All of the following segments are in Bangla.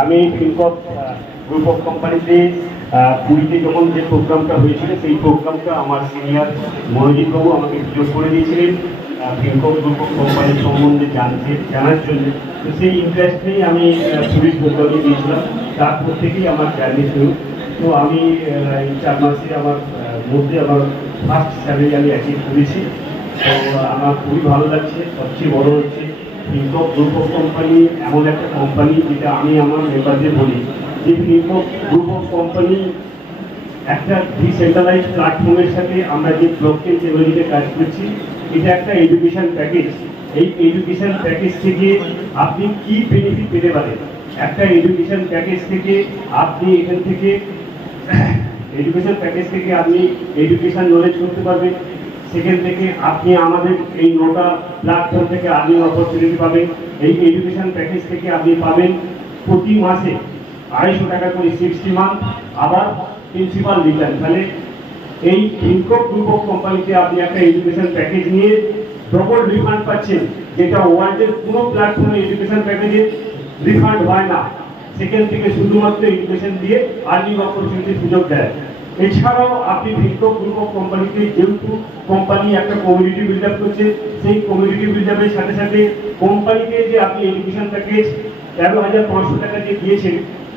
আমি ফিনকপ গ্রুপ অফ কোম্পানিতে পুরীতে যখন যে প্রোগ্রামটা হয়েছিল সেই প্রোগ্রামটা আমার সিনিয়র মনোজিৎ বাবু আমাকে সুযোগ করে দিয়েছিলেন ফিনকপ গ্রুপ অফ কোম্পানির সম্বন্ধে জানার জন্য। তো সেই ইন্টারেস্ট নিয়েই আমি পুরীর প্রোগ্রামে গিয়েছিলাম, তারপর থেকেই আমার জার্নি শুরু। তো আমি এই 4 মাসে আমার মধ্যে আমার ফার্স্ট স্যালারি আমি অ্যাচিভ করেছি। তো আমার খুবই ভালো লাগছে। সবচেয়ে বড় হচ্ছে ফিনকপ গ্রুপ অফ কোম্পানি এমন একটা কোম্পানি যেটা আমি আমার মেম্বারদের বলি যে ফিনকপ গ্রুপ অফ কোম্পানি একটা ডিসেন্ট্রালাইজ প্ল্যাটফর্মের সাথে আমরা যে ব্লকচেন টেকনোলজিতে কাজ করছি, এটা একটা এডুকেশন প্যাকেজ। এই এডুকেশন প্যাকেজ থেকে আপনি কি বেনিফিট পেতে পারেন? একটা এডুকেশন প্যাকেজ থেকে আপনি এখান থেকে এডুকেশন প্যাকেজ থেকে আপনি এডুকেশন নলেজ করতে পারবেন। সেখান থেকে আপনি আমাদের এই 9টা প্ল্যাটফর্ম থেকে আর্নিং অপরচুনিটি পাবেন। এই এডুকেশন প্যাকেজ থেকে আপনি পাবেন প্রতি মাসে 250 টাকা করে 60 মান্থ, আবার প্রিন্সিপাল রিটার্ন। তাহলে এই ফিনকপ গ্রুপ অফ কোম্পানিতে আপনি একটা এডুকেশন প্যাকেজ নিয়ে ডবল রিফান্ড পাচ্ছেন, যেটা ওয়ার্ল্ডের কোনো প্ল্যাটফর্মে এডুকেশন প্যাকেজে রিফান্ড হয় না। সেখান থেকে শুধুমাত্র এডুকেশন দিয়ে আর্নিং অপরচুনিটির সুযোগ দেয়। এছাড়াও আপনি ফিনকপ গ্রুপ অফ কোম্পানিতে যেহেতু কোম্পানি একটা কমিউনিটি বিল্ড আপ করছে, সেই কমিউনিটি বিল্ড আপের সাথে সাথে কোম্পানিকে যে আপনি এডুকেশন প্যাকেজ 13,500 টাকা যে দিয়েছেন,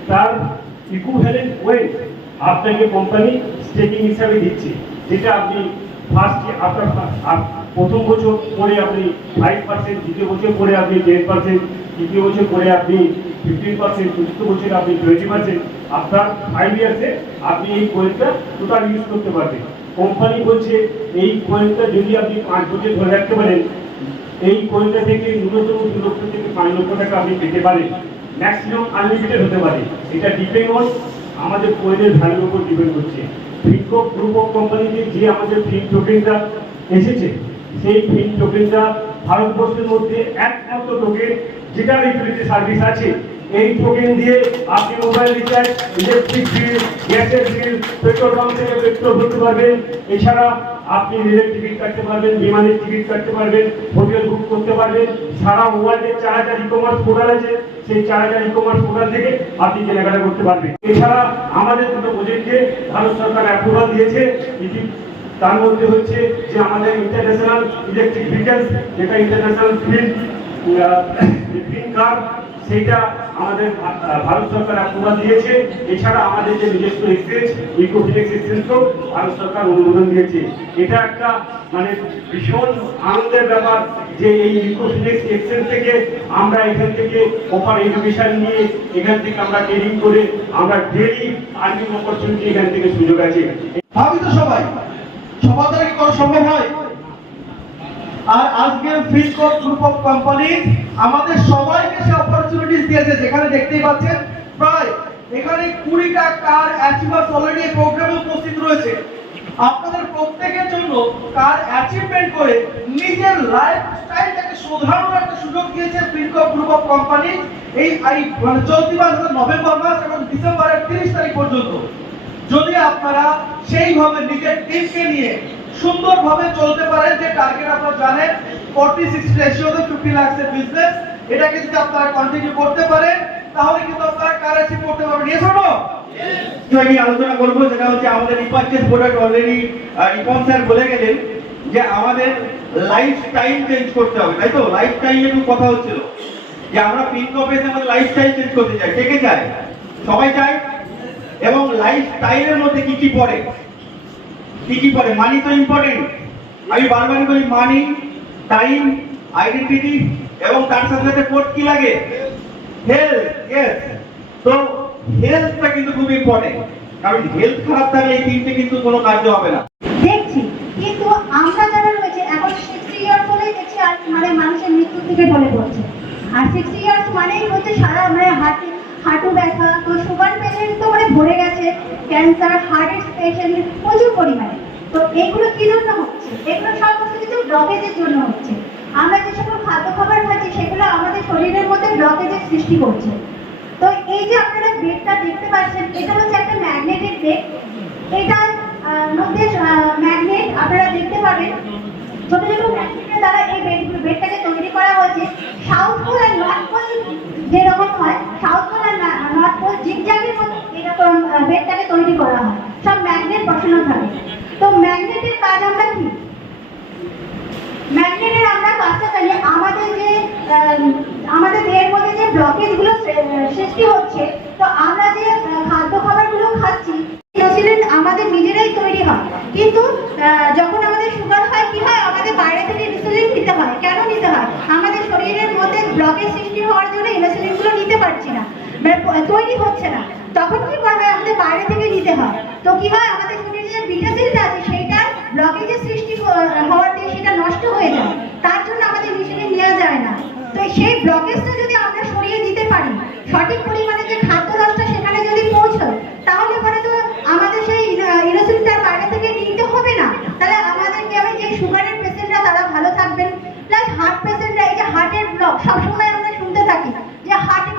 তার ইকুইভ্যালেন্ট ওয়েট আপনাকে কোম্পানি স্টেকিং হিসাবে দিচ্ছে, যেটা আপনি ফার্স্ট আপনার প্রথম বছর পরে আপনি 5%, দ্বিতীয় বছর পরে আপনি 10%, তৃতীয় বছর পরে আপনি 15%, চতুর্থ বছরে আপনি 20%। আপনার 5 ইয়ার্সে আপনি এই কোয়েলটা টোটাল ইউজ করতে পারবেন। কোম্পানি বলছে এই কোয়েলটা যদি আপনি 5 বছর ধরে রাখতে পারেন, এই কোয়েলটা থেকে ন্যূনতম 2 লক্ষ থেকে 5 লক্ষ টাকা আপনি পেতে পারেন। ম্যাক্সিমাম আনলিমিটেড হতে পারে। এটা ডিপেন্ড অন আমাদের কোয়েলের ভ্যালুর উপর ডিপেন্ড করছে। ফিনকপ গ্রুপ অফ কোম্পানিতে যে আমাদের ফিন টোকেনটা এসেছে, সেই ফিন টোকেনটা ভারতবর্ষের মধ্যে একমাত্র টোকেন যেটা ইউটিলিটি সার্ভিস আছে। এই টোকেন দিয়ে আপনি মোবাইল রিচার্জ, ইলেকট্রিক বিল, গ্যাসের বিল, পেট্রোল পাম্প থেকে পেট্রোল ভরতে পারবেন। এছাড়া আপনি রেলের টিকিট কাটতে পারবেন, বিমানের টিকিট কাটতে পারবেন, হোটেল বুক করতে পারবেন। সারা ওয়ার্ল্ডে 4,000 ই-কমার্স পোর্টাল আছে, সেই 4,000 ই-কমার্স পোর্টাল থেকে আপনি কেনাকাটা করতে পারবেন। এছাড়া আমাদের দুটো প্রজেক্টকে ভারত সরকার অ্যাপ্রুভাল দিয়েছে। তার মধ্যে হচ্ছে যে আমাদের ইন্টারন্যাশনাল ইলেকট্রিক ভেহিকলস, যেটা ইন্টারন্যাশনাল গ্রিন কার, সেইটা আমাদের ভারত সরকার অ্যাপ্রুভাল দিয়েছে। এছাড়া আমাদের যে নিজস্ব এক্সচেঞ্জ ইকোফিনিক্স এক্সচেঞ্জও ভারত সরকার অনুমোদন দিয়েছে। এটা একটা মানে ভীষণ আনন্দের ব্যাপার যে এই ইকোফিনিক্স এক্সচেঞ্জ থেকে আমরা এখান থেকে প্রপার এডুকেশন নিয়ে এখান থেকে আমরা ট্রেনিং করে আমরা ডেইলি আর্নিং অপরচুনিটি এখান থেকে সুযোগ আছে। ভাবি তো সবাই সবার দ্বারা কি করা সম্ভব হয়? আর আজকের ফিনকপ গ্রুপ অফ কোম্পানি আমাদের সবাইকে সে অপরচুনিটিস দিয়েছে, যেখানে দেখতেই পাচ্ছেন প্রায় এখানে 20টা কার অ্যাচিভার্স অলরেডি এই প্রোগ্রামে উপস্থিত রয়েছে। আপনাদের প্রত্যেকের জন্য কার অ্যাচিভমেন্ট করে নিজের লাইফস্টাইলটাকে শোধরানোর একটা সুযোগ দিয়েছে ফিনকপ গ্রুপ অফ কোম্পানি এই মানে চলতি মাস নভেম্বর মাস এবং ডিসেম্বরের 30 তারিখ পর্যন্ত। যদি আপনারা সেইভাবে নিজের টিমকে নিয়ে সুন্দরভাবে চলতে পারেন, যে টার্গেট আপনারা জানেন 40-60 রেশিওতে 50 লাখের বিজনেস, এটাকে যদি আপনারা কন্টিনিউ করতে পারেন তাহলে কিন্তু আপনারা কারেন্সি করতে পারবেন। Yes or no? আমি আলোচনা করব যেটা হচ্ছে আমাদের repurchase product. Already Ripon sir বলে গেলেন যে আমাদের লাইফ টাইম চেঞ্জ করতে হবে, তাই তো? লাইফ টাইমের কথা হচ্ছিল যে আমরা ফিনকপে আমাদের লাইফ স্টাইল চেঞ্জ করতে চাই। কে কে চায়? সবাই চায়। এবং লাইফ স্টাইলের মধ্যে কি কি পড়ে? কি কি পড়ে? মানি তো ইম্পর্টেন্ট। আমি বারবার বলি মানি, টাইম, আইডেন্টিটি এবং তার সাথে সাথে কোড কি লাগে? হেলথ। ইয়েস, তো হেলথটা কিন্তু খুব ইম্পর্টেন্ট, কারণ হেলথ খারাপ থাকলে এই তিনটে কিন্তু কোনো কার্য হবে না। দেখছি কিন্তু আমরা যারা রয়েছে এখন 60 ইয়ার্স হলেই দেখছি আর মানে মানুষের মৃত্যুর দিকে ঢলে পড়ছে। আর 60 ইয়ার্স মানেই হচ্ছে সারা মানে হাঁটু ব্যথা, তো সুগার পেশেন্ট তো মানে ভরে গেছে, ক্যান্সার, হার্টের পেশেন্ট প্রচুর পরিমাণে। তো এগুলো কি জন্য হচ্ছে? এগুলো সমস্ত কিছু ব্লকেজের জন্য হচ্ছে। আমরা যে সকল খাদ্য খাবার খাচ্ছি সেগুলো আমাদের শরীরের মধ্যে ব্লকেজের সৃষ্টি করছে। তো এই যে আপনারা বেডটা দেখতে পাচ্ছেন, এটা হচ্ছে একটা ম্যাগনেটেড বেড। এটার মধ্যে ম্যাগনেট আপনারা দেখতে পাবেন, ছোট ছোট ম্যাগনেটের দ্বারা এই বেডটাকে তৈরি করা হয়েছে। সাউথ পোল আর নর্থ পোল যেরকম হয়, সাউথ পোল আর বেডটাকে তৈরি করা হয়, সব ম্যাগনেট বসানো থাকে। তো ম্যাগনেটের কাজ আমরা কি, ম্যাগনেটের আমরা কাজটা জানি, আমাদের যে আমাদের দেহের মধ্যে যে ব্লকেজগুলো সৃষ্টি হচ্ছে, তো আমরা যে খাদ্য খাবারগুলো খাচ্ছি ইনসুলিন আমাদের নিজেরাই তৈরি হয়, কিন্তু যখন আমাদের সুগার হয় কি হয়, আমাদের বাইরে থেকে ইনসুলিন নিতে হয়। কেন নিতে হয়? আমাদের শরীরের মধ্যে ব্লকেজ সৃষ্টি হওয়ার জন্য ইনসুলিনগুলো নিতে পারছি না, তৈরি হচ্ছে না। তখন কি করবে, আমাদের বাইরে থেকে নিতে হয়। তো কি হয়, আমাদের শরীরে যে বিটা সেলটা আছে সেইটার ব্লকেজের সৃষ্টি হওয়ার দিয়ে সেটা নষ্ট হয়ে যায়, তার জন্য আমাদের ইনসুলিন নেওয়া যায় না। তো সেই ব্লকেজটা যদি আমরা সরিয়ে দিতে পারি, সঠিক পরিমাণে যে খাদ্য রসটা সেখানে যদি পৌঁছায়, তাহলে পরে তো আমাদের সেই ইনসুলিনটা বাইরে থেকে নিতে হবে না। তাহলে আমাদের কি হবে, যে সুগারের পেশেন্টরা তারা ভালো থাকবেন, প্লাস হার্ট পেশেন্টরা, এই যে হার্টের ব্লক সবসময় আমরা শুনতে থাকি যে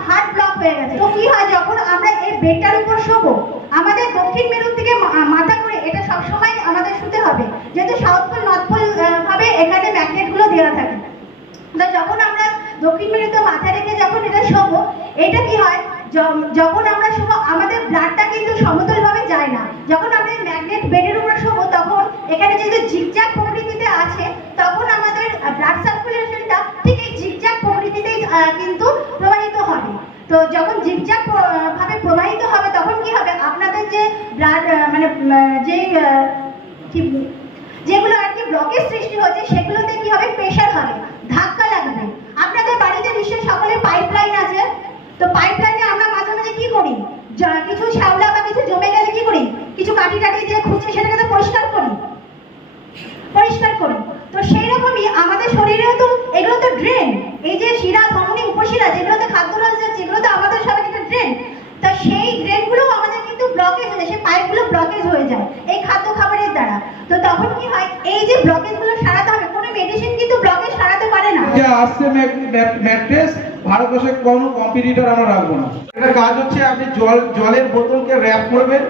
হার্ট ব্লক হয়ে গেছে, তো কি হয়, যখন আমরা এই বেডটার উপর শোবো, আমাদের দক্ষিণ মেরুর থেকে মাথা করে এটা সবসময় আমাদের শুতে হবে, যেহেতু সাউথ পোল নর্থ পোল ভাবে এখানে ম্যাগনেটগুলো দেওয়া থাকে। তো যখন আমরা দক্ষিণ মেরুতে মাথা রেখে যখন এটা শোবো, এটা কি হয়, যখন আমরা শোবো আমাদের ব্লাডটা কিন্তু সমতলভাবে যায় না। যখন আমরা ম্যাগনেট বেডের উপর শোবো, তখন এখানে যেহেতু জিগজ্যাগ প্রকৃতিতে আছে, তখন আমাদের ব্লাড সার্কুলেশনটা ঠিক এই জিগজ্যাগ প্রকৃতিতেই কিন্তু প্রবাহিত হবে। তো যখন জিগজ্যাগ ভাবে প্রবাহিত হবে, তখন কি হবে, আপনাদের যে ব্লাড মানে যেগুলো আর কি ব্লকেজ সৃষ্টি হচ্ছে, সেগুলোতে কি হবে, প্রেশার হবে, ধাক্কা লাগবে। আপনাদের বাড়িতে নিশ্চয়ই সকলে পাইপলাইন আছে, তো পাইপলাইনে আমরা মাঝে মাঝে কি করি, কিছু শ্যাওলা বা কিছু জমে গেলে কি করি, কিছু কাটি দিয়ে খুঁজে সেটাকে তো পরিষ্কার করি। তো সেই রকমই আমাদের শরীরেও তো এগুলো তো ড্রেন, এই যে শিরা ধমনী উপশিরা যেগুলোতে খাদ্য রস যাচ্ছে, এগুলো তো আমাদের সব একটা ড্রেন। তো সেই ড্রেনগুলো আমাদের কিন্তু ব্লকেজ হয়ে যায়, সেই পাইপগুলো ব্লকেজ হয়ে যায় এই খাদ্য খাবারের দ্বারা। তো তখন কি হয়, এই যে ব্লকেজগুলো সারাতে হবে, কোনো মেডিসিন কিন্তু ব্লকেজ সারাতে পারে না। যা আসছে ম্যাট্রেস, ভারতবর্ষে কোনো কম্পিটিটর আমরা রাখবো না। এটা কাজ হচ্ছে, আপনি জলের বোতলকে র্যাপ করবেন,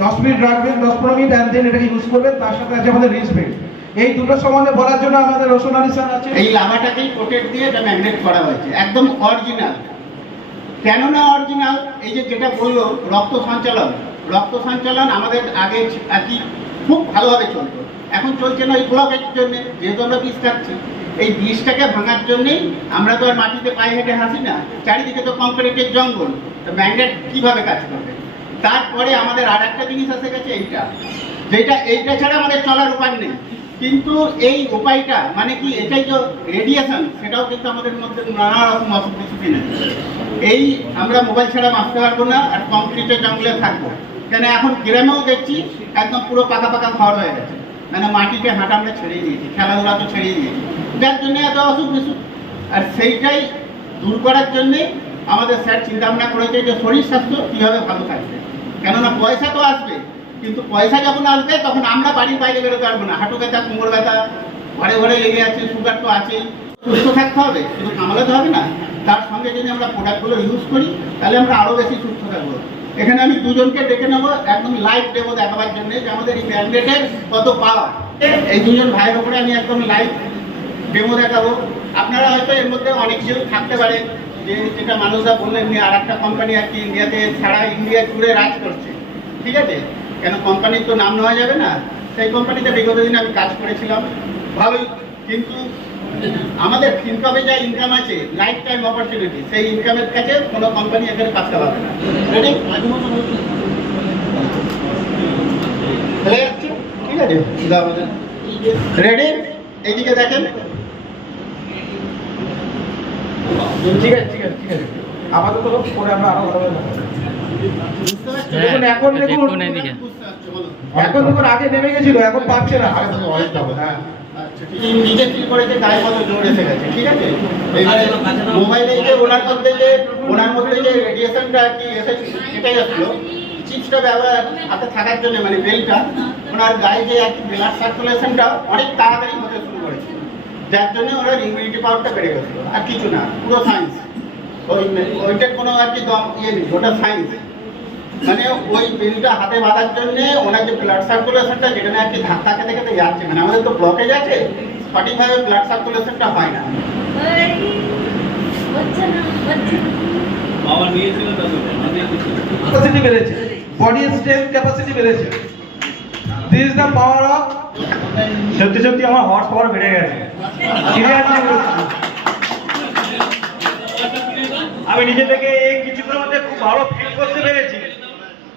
10 মিনিট রাখবেন, 10-15 মিনিট, অ্যান্ড দেন এটাকে ইউজ করবেন। তার সাথে আছে আমাদের রিসপেক্ট। এই দুটো সম্বন্ধে বলার জন্য আমাদের রোশন আলী স্যার আছে। এই লাভাটাকেই প্রোটেক্ট দিয়ে এটা ম্যাগনেট করা হয়েছে, একদম অরিজিনাল। কেননা অরিজিনাল, এই যে যেটা বললো রক্ত সঞ্চালন আমাদের আগে আর কি খুব ভালোভাবে চলতো, এখন চলছে না এই ব্লকের জন্য। যেহেতু আমরা বিষ খাচ্ছি, এই বিষটাকে ভাঙার জন্যেই আমরা তো আর মাটিতে পায়ে হেঁটে হাসি না, চারিদিকে তো কংক্রিটের জঙ্গল, তো ম্যাগনেট কিভাবে কাজ করবে। তারপরে আমাদের আর একটা জিনিস এসে গেছে, এইটা ছাড়া আমাদের চলার উপায় নেই। কিন্তু এই উপায়টা মানে কি, এটাই যে রেডিয়েশন, সেটাও কিন্তু আমাদের মধ্যে নানা রকম অসুখ বিসুখ এনে দেয়। এই আমরা মোবাইল ছাড়া বাঁচতে পারবো না, আর কংক্রিটের জঙ্গলে থাকবো। কেন এখন গ্রামেও দেখছি একদম পুরো পাকা ঘর হয়ে গেছে, মানে মাটিতে হাঁটা আমরা ছেড়েই দিয়েছি, খেলাধুলা তো ছেড়েই দিয়েছি, যার জন্য এত অসুখ বিসুখ। আর সেইটাই দূর করার জন্যে আমাদের স্যার চিন্তা ভাবনা করেছে যে শরীর স্বাস্থ্য কীভাবে ভালো থাকবে। কেননা পয়সা তো আসবে, কিন্তু পয়সা যখন আসবে তখন আমরা বাড়ির বাইরে বেরোতে পারবো না, হাঁটু ব্যথা, কোমর ব্যথা ঘরে লেগে আছে, সুগার তো আছেই। সুস্থ থাকতে হবে, শুধু কামড়াতে হবে না, তার সঙ্গে যদি আমরা প্রোডাক্টগুলো ইউজ করি, তাহলে আমরা আরও বেশি সুস্থ থাকবো। এখানে আমি দুজনকে ডেকে নেবো, একদম লাইভ ডেমো দেখাবার জন্য যে আমাদের এই ম্যাগনেটের কত পাওয়ার। এই দুজন ভাইয়ের উপরে আমি একদম লাইভ ডেমো দেখাবো। আপনারা হয়তো এর মধ্যে অনেক কিছু থাকতে পারে, যে যেটা মানুষরা বললেন আর একটা কোম্পানি আর কি ইন্ডিয়াতে সারা ইন্ডিয়া জুড়ে রাজ করছে, ঠিক আছে, কেন কোম্পানির তো নাম নেওয়া যাবে না। সেই কোম্পানিতে বিগত দিনে আমি কাজ করেছিলাম ভালোই, কিন্তু আমাদের ইনকামে যা ইনকাম আছে, লাইফ টাইম অপরচুনিটি, সেই ইনকামের কাছে কোনো কোম্পানি এখানে কাজটা পাবে না। রেডি, হয়ে যাচ্ছে, ঠিক আছে, রেডি, এইদিকে দেখেন, ঠিক আছে আপাতত পরে আমরা আরো ভালো দেখুন। এখন দেখুন আগে নেমে গেছিল, এখন পাচ্ছে না। নিজে ফিল করেছে গায়ে কত জোর এসে গেছে, ঠিক আছে। এবারে মোবাইলে যে ওনার মধ্যে যে রেডিয়েশনটা কি এসেছে, সেটাই আসলো চিপসটা ব্যবহার হাতে থাকার জন্য, মানে বেলটা, ওনার গায়ে যে আর কি ব্লাড সার্কুলেশনটা অনেক তাড়াতাড়ি হতে শুরু করেছে, যার জন্য ওনার ইমিউনিটি পাওয়ারটা বেড়ে গেছিলো। আর কিছু না, পুরো সায়েন্স, ওইটার কোনো আর কি ইয়ে নেই, ওটা সায়েন্স। মানে ওই বেলটা হাতে বাঁধার জন্য ওনার যে ব্লাড সার্কুলেশনটা, যেখানে আর কি ধাক্কা খেতে যাচ্ছে, মানে আমাদের তো ব্লকেজ আছে, সঠিকভাবে ব্লাড সার্কুলেশনটা হয় না। বেড়েছে বডি স্ট্রেংথ ক্যাপাসিটি বেড়েছে। This is the power of. সত্যি সত্যি আমার হর্স পাওয়ার বেড়ে গেছে। Seriously বলছি। আমি নিজে থেকে এই কিছুক্ষণের মধ্যে খুব ভালো ফিল করতে পেরেছি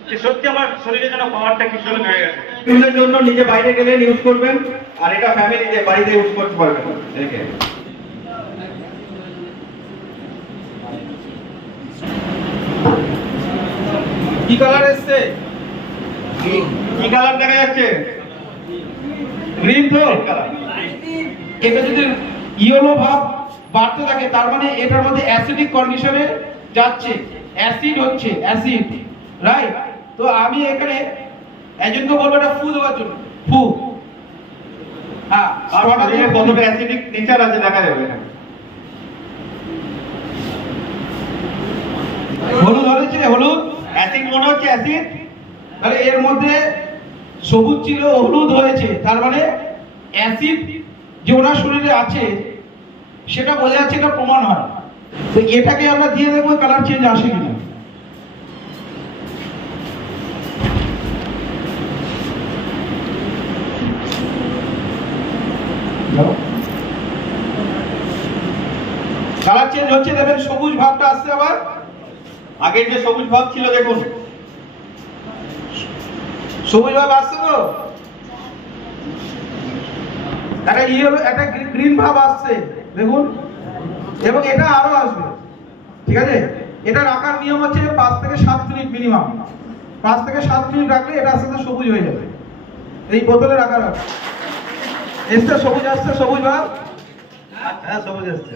যে সত্যি আমার শরীরে যেন পাওয়ারটা কিছু হলে বেড়ে গেছে। ইউজের জন্য নিজে বাইরে গেলে ইউজ করবেন, আর এটা ফ্যামিলিতে বাড়িতে ইউজ করতে পারবেন। দেখে কি কালার এসছে? কি কালার দেখা যাচ্ছে? গ্রিন তো কালার। এটা যদি ইয়েলো ভাব বাড়তে থাকে তার মানে এটার মধ্যে অ্যাসিডিক কন্ডিশনে যাচ্ছে, অ্যাসিড হচ্ছে, অ্যাসিড, রাইট? তো আমি এখানে একজনকে বলবো এটা ফু দেওয়ার জন্য, ফু। হ্যাঁ, আর ওটা দিয়ে কতটা অ্যাসিডিক নেচার আছে দেখা যাবে এখানে। হলুদ হয়েছে, হলুদ অ্যাসিড মনে হচ্ছে অ্যাসিড। তাহলে এর মধ্যে সবুজ ছিল, হলুদ হয়েছে, তার মানে অ্যাসিড যে ওনার শরীরে আছে সেটা বোঝা যাচ্ছে, এটা প্রমাণ হয়। তো এটাকে আমরা দিয়ে দেখবো কালার চেঞ্জ আসে কিনা। কালার চেঞ্জ হচ্ছে, দেখেন সবুজ ভাবটা আসছে আবার। আগের যে সবুজ ভাব ছিল দেখুন, সবুজ ভাব আসছে তো, একটা ইয়েলো, একটা গ্রিন ভাব আসছে দেখুন, এবং এটা আরো আসবে। ঠিক আছে, এটা রাখার নিয়ম হচ্ছে 5 থেকে 7 মিনিট মিনিমাম। 5 থেকে 7 মিনিট রাখলে এটা আস্তে আস্তে সবুজ হয়ে যাবে। এই বোতলে রাখার এসছে সবুজ আসছে, সবুজ ভাব, হ্যাঁ সবুজ আসছে।